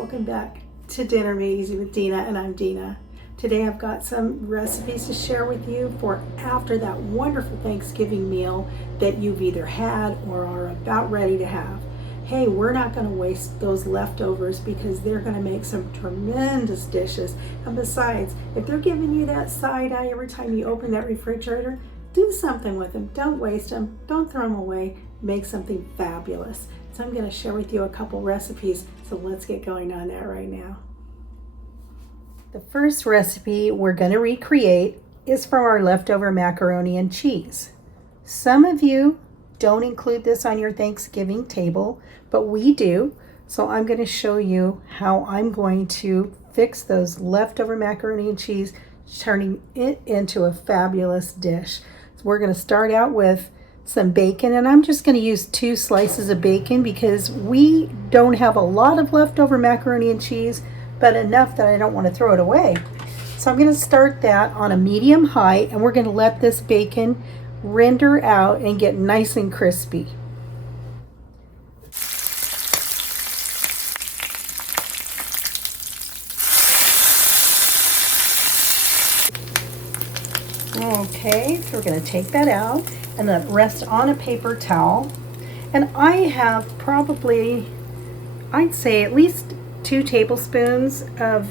Welcome back to Dinner Made Easy with Dina, and I'm Dina. Today I've got some recipes to share with you for after that wonderful Thanksgiving meal that you've either had or are about ready to have. Hey, we're not going to waste those leftovers because they're going to make some tremendous dishes. And besides, if they're giving you that side eye every time you open that refrigerator, do something with them. Don't waste them. Don't throw them away. Make something fabulous. So I'm going to share with you a couple recipes. So let's get going on that right now. The first recipe we're going to recreate is from our leftover macaroni and cheese. Some of you don't include this on your Thanksgiving table, but we do. So I'm going to show you how I'm going to fix those leftover macaroni and cheese, turning it into a fabulous dish. So we're going to start out with some bacon, and I'm just going to use 2 slices of bacon because we don't have a lot of leftover macaroni and cheese, but enough that I don't want to throw it away. So I'm going to start that on a medium high, and we're going to let this bacon render out and get nice and crispy. Okay, so we're going to take that out and let it rest on a paper towel. And I have probably, I'd say at least 2 tablespoons of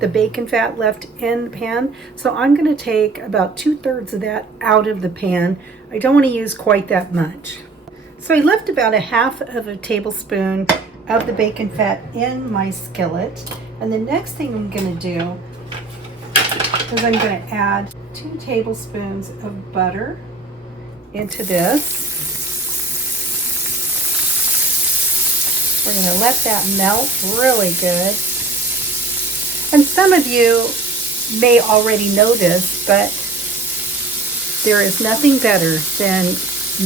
the bacon fat left in the pan. So I'm going to take about 2/3 of that out of the pan. I don't want to use quite that much. So I left about 1/2 of a tablespoon of the bacon fat in my skillet. And the next thing I'm going to do is I'm going to add 2 tablespoons of butter into this. We're going to let that melt really good. And some of you may already know this, but there is nothing better than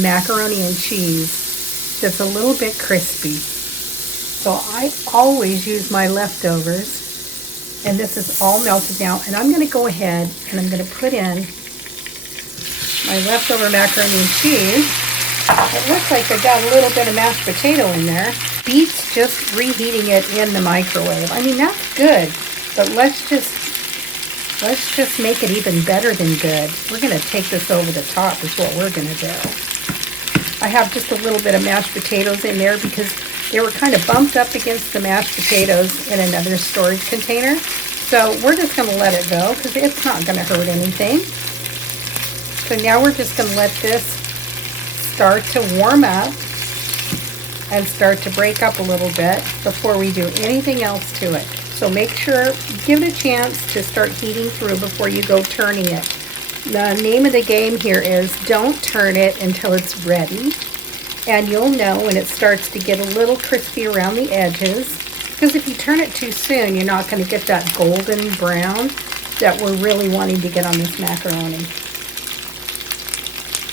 macaroni and cheese that's a little bit crispy. So I always use my leftovers. And this is all melted now, and I'm going to go ahead and I'm going to put in my leftover macaroni and cheese. It looks like I got a little bit of mashed potato in there. Beats just reheating it in the microwave. I mean, that's good, but let's just make it even better than good. We're going to take this over the top is what we're going to do. I have just a little bit of mashed potatoes in there because they were kind of bumped up against the mashed potatoes in another storage container. So we're just going to let it go because it's not going to hurt anything. So now we're just going to let this start to warm up and start to break up a little bit before we do anything else to it. So make sure, give it a chance to start heating through before you go turning it. The name of the game here is don't turn it until it's ready. And you'll know when it starts to get a little crispy around the edges, because if you turn it too soon, you're not going to get that golden brown that we're really wanting to get on this macaroni.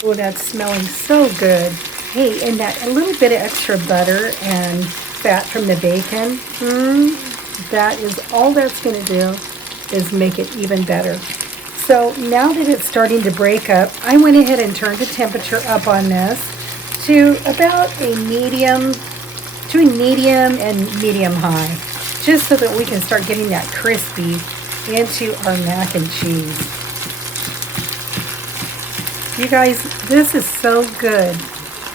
Oh, that's smelling so good. Hey, and that a little bit of extra butter and fat from the bacon, that is all that's going to do is make it even better. So now that it's starting to break up, I went ahead and turned the temperature up on this to about a medium and medium high, just so that we can start getting that crispy into our mac and cheese. You guys, this is so good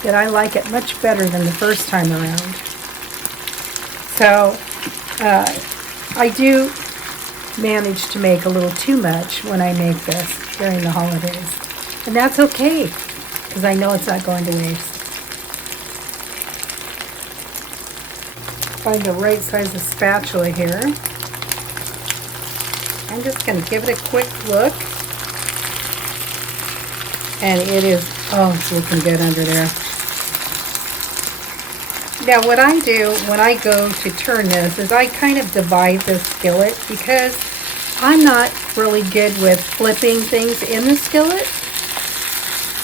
that I like it much better than the first time around. So I do manage to make a little too much when I make this during the holidays, and that's okay because I know it's not going to waste. Find the right size of spatula here. I'm just going to give it a quick look. And it is, oh, it's looking good under there. Now what I do when I go to turn this is I kind of divide the skillet because I'm not really good with flipping things in the skillet.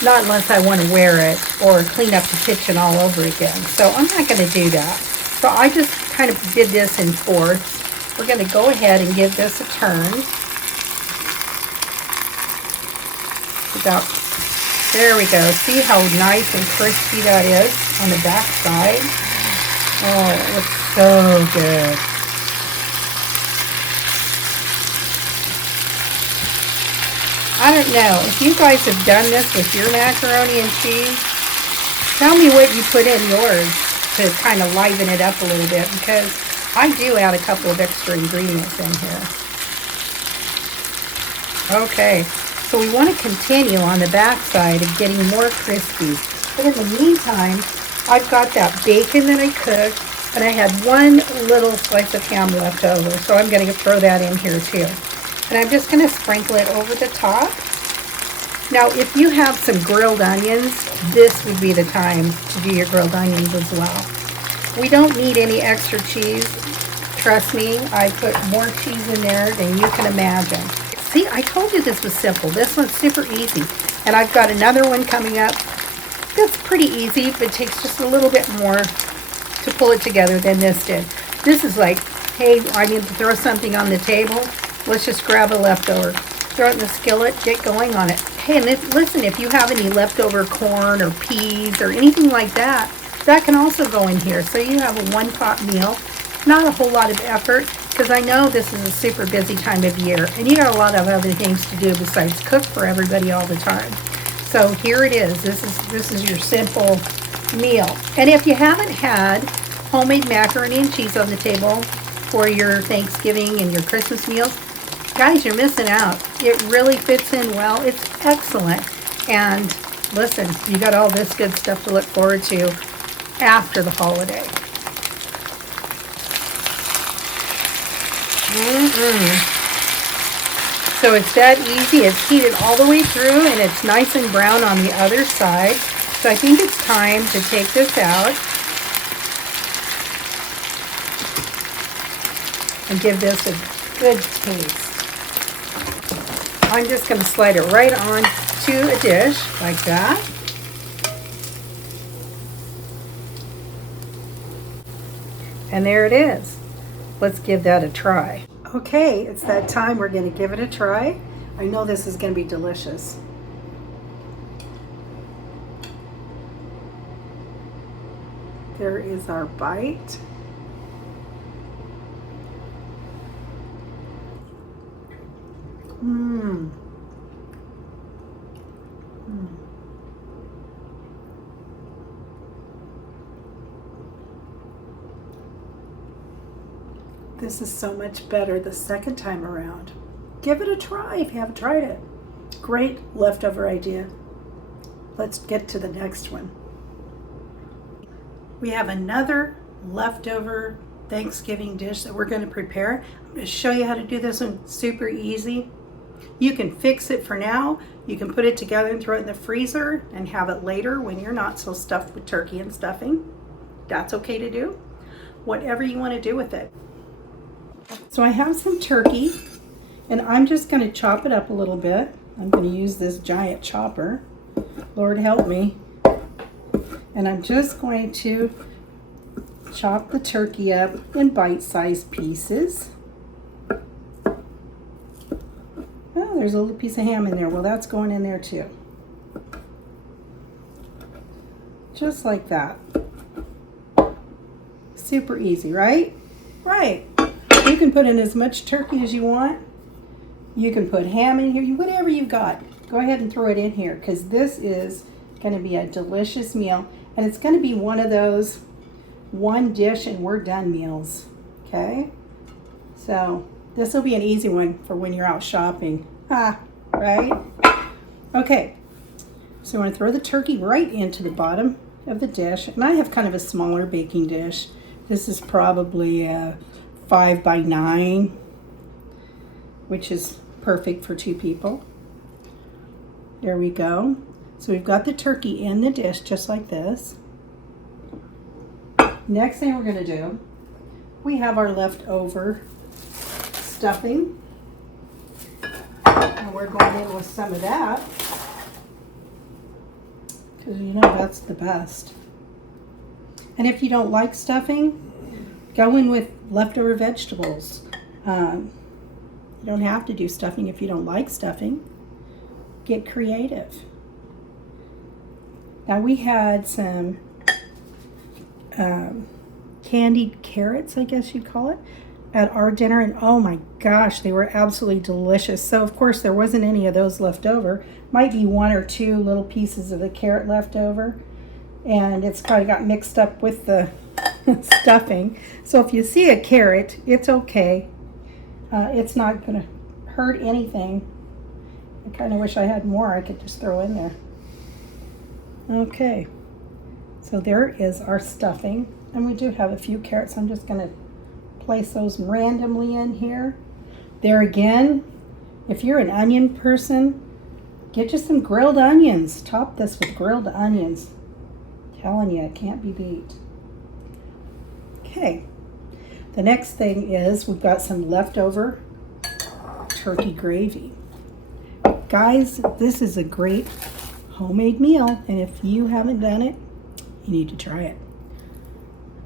Not unless I want to wear it or clean up the kitchen all over again. So I'm not going to do that. So I just kind of did this in fourths. We're going to go ahead and give this a turn. There we go. See how nice and crispy that is on the back side? Oh, it looks so good. I don't know. If you guys have done this with your macaroni and cheese, tell me what you put in yours to kind of liven it up a little bit, because I do add a couple of extra ingredients in here. Okay, so we want to continue on the back side of getting more crispy. But in the meantime, I've got that bacon that I cooked, and I had one little slice of ham left over, so I'm going to throw that in here too. And I'm just going to sprinkle it over the top. Now, if you have some grilled onions, this would be the time to do your grilled onions as well. We don't need any extra cheese. Trust me, I put more cheese in there than you can imagine. See, I told you this was simple. This one's super easy. And I've got another one coming up that's pretty easy, but takes just a little bit more to pull it together than this did. This is like, hey, I need to throw something on the table. Let's just grab a leftover. Throw it in the skillet, get going on it. Hey, and listen, if you have any leftover corn or peas or anything like that, that can also go in here. So you have a one-pot meal. Not a whole lot of effort, because I know this is a super busy time of year, and you got a lot of other things to do besides cook for everybody all the time. So here it is. This is your simple meal. And if you haven't had homemade macaroni and cheese on the table for your Thanksgiving and your Christmas meals, guys, you're missing out. It really fits in well. It's excellent. And listen, you got all this good stuff to look forward to after the holiday. So it's that easy. It's heated all the way through, and it's nice and brown on the other side. So I think it's time to take this out and give this a good taste. I'm just going to slide it right on to a dish like that. And there it is. Let's give that a try. Okay, it's that time. We're going to give it a try. I know this is going to be delicious. There is our bite. This is so much better the second time around. Give it a try if you haven't tried it. Great leftover idea. Let's get to the next one. We have another leftover Thanksgiving dish that we're going to prepare. I'm going to show you how to do this one super easy. You can fix it for now. You can put it together and throw it in the freezer and have it later when you're not so stuffed with turkey and stuffing. That's okay to do. Whatever you want to do with it. So I have some turkey, and I'm just going to chop it up a little bit. I'm going to use this giant chopper. Lord help me. And I'm just going to chop the turkey up in bite-sized pieces. Oh, there's a little piece of ham in there. Well, that's going in there too. Just like that. Super easy, right? Right. You can put in as much turkey as you want. You can put ham in here, whatever you've got. Go ahead and throw it in here, because this is going to be a delicious meal. And it's going to be one of those one dish and we're done meals. Okay? So this will be an easy one for when you're out shopping. Right? Okay. So I'm going to throw the turkey right into the bottom of the dish. And I have kind of a smaller baking dish. This is probably a 5 by 9, which is perfect for 2 people. There we go. So we've got the turkey in the dish just like this. Next thing we're going to do, we have our leftover stuffing. And we're going in with some of that, because you know that's the best. And if you don't like stuffing, go in with leftover vegetables. You don't have to do stuffing if you don't like stuffing. Get creative. Now we had some candied carrots, I guess you'd call it. at our dinner, and oh my gosh, they were absolutely delicious. So of course there wasn't any of those left over. Might be one or two little pieces of the carrot left over, and it's kind of got mixed up with the stuffing. So if you see a carrot, it's okay. It's not going to hurt anything. I kind of wish I had more I could just throw in there. Okay, so there is our stuffing, and we do have a few carrots. I'm just going to place those randomly in here. There again, if you're an onion person, get you some grilled onions. Top this with grilled onions. I'm telling you, it can't be beat. Okay, the next thing is we've got some leftover turkey gravy. Guys, this is a great homemade meal, and if you haven't done it, you need to try it.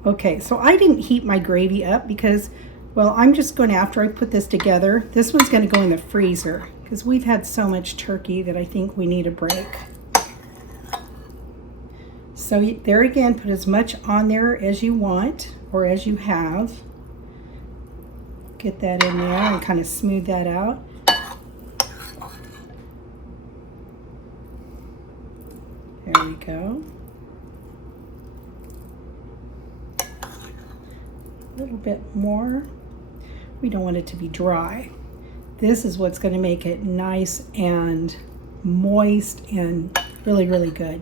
Okay, so I didn't heat my gravy up because, well, I'm just going to, after I put this together, this one's going to go in the freezer because we've had so much turkey that I think we need a break. So there again, put as much on there as you want or as you have. Get that in there and kind of smooth that out. There we go. A little bit more. We don't want it to be dry. This is what's going to make it nice and moist and really, really good.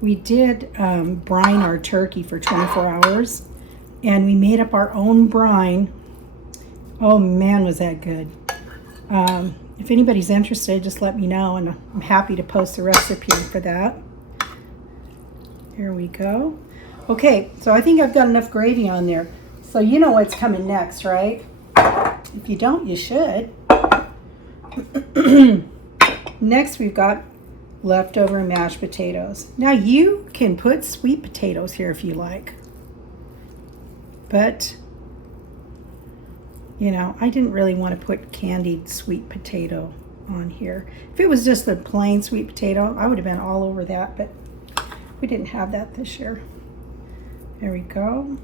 We did brine our turkey for 24 hours, and we made up our own brine. Oh man, was that good. If anybody's interested, just let me know, and I'm happy to post a recipe for that. There we go. Okay, so I think I've got enough gravy on there. So you know what's coming next, right? If you don't, you should. Next, we've got leftover mashed potatoes. Now you can put sweet potatoes here if you like. But, you know, I didn't really want to put candied sweet potato on here. If it was just a plain sweet potato, I would have been all over that, but we didn't have that this year. There we go.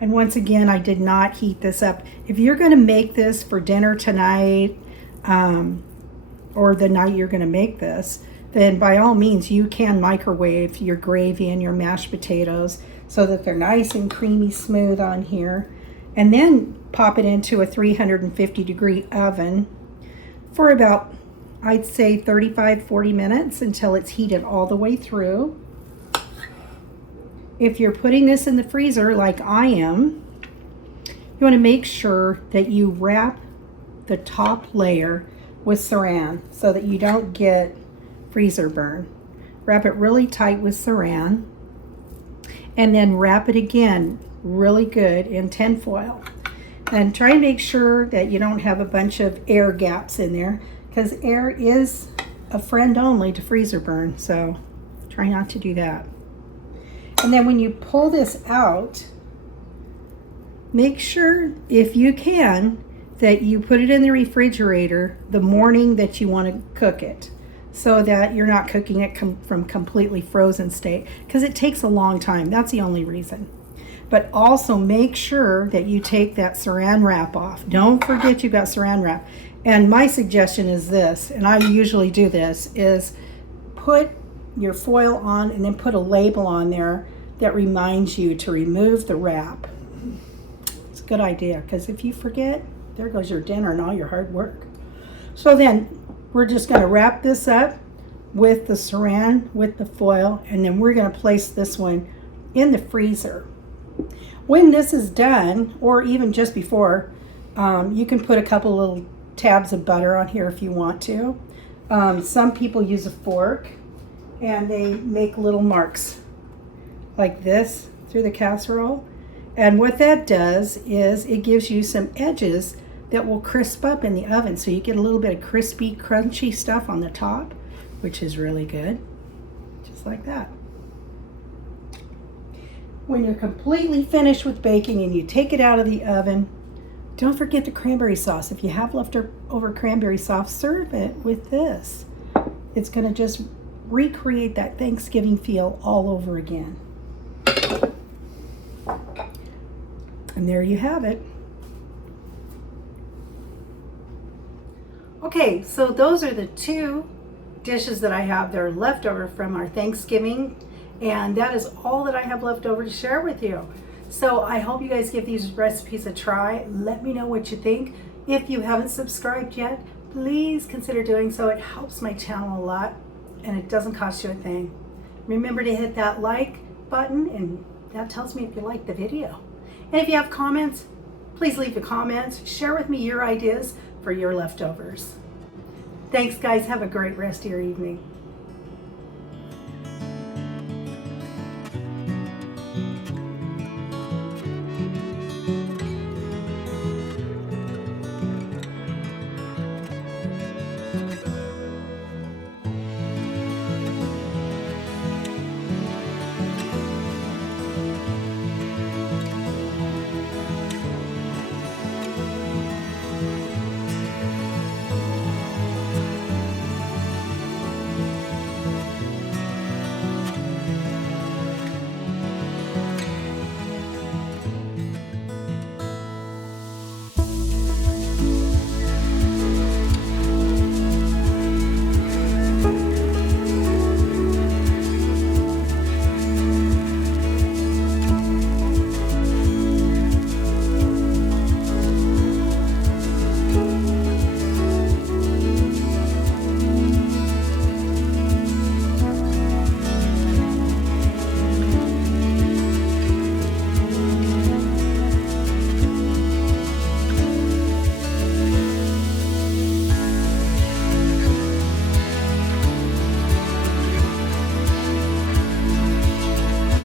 And once again, I did not heat this up. If you're going to make this for dinner tonight, or the night you're going to make this, then by all means you can microwave your gravy and your mashed potatoes so that they're nice and creamy smooth on here, and then pop it into a 350 degree oven for about, I'd say 35-40 minutes until it's heated all the way through. If you're putting this in the freezer like I am, you want to make sure that you wrap the top layer with saran so that you don't get freezer burn. Wrap it really tight with saran, and then wrap it again really good in tin foil. And try and make sure that you don't have a bunch of air gaps in there, because air is a friend only to freezer burn, so try not to do that. And then when you pull this out, make sure, if you can, that you put it in the refrigerator the morning that you want to cook it, so that you're not cooking it from completely frozen state, because it takes a long time. That's the only reason. But also make sure that you take that saran wrap off. Don't forget you've got saran wrap. And my suggestion is this, and I usually do this, is put your foil on and then put a label on there that reminds you to remove the wrap. It's a good idea, because if you forget, there goes your dinner and all your hard work. So then we're just going to wrap this up with the saran, with the foil, and then we're going to place this one in the freezer. When this is done, or even just before, you can put a couple little tabs of butter on here if you want to. Some people use a fork and they make little marks like this through the casserole. And what that does is it gives you some edges that will crisp up in the oven, so you get a little bit of crispy, crunchy stuff on the top, which is really good, just like that. When you're completely finished with baking and you take it out of the oven, don't forget the cranberry sauce. If you have leftover cranberry sauce, serve it with this. It's going to just recreate that Thanksgiving feel all over again. And there you have it. Okay, so those are the two dishes that I have. They're left over from our Thanksgiving, and that is all that I have left over to share with you. So I hope you guys give these recipes a try. Let me know what you think. If you haven't subscribed yet, please consider doing so. It helps my channel a lot, and it doesn't cost you a thing. Remember to hit that like button, and that tells me if you like the video. And if you have comments, please leave the comments. Share with me your ideas for your leftovers. Thanks, guys. Have a great rest of your evening.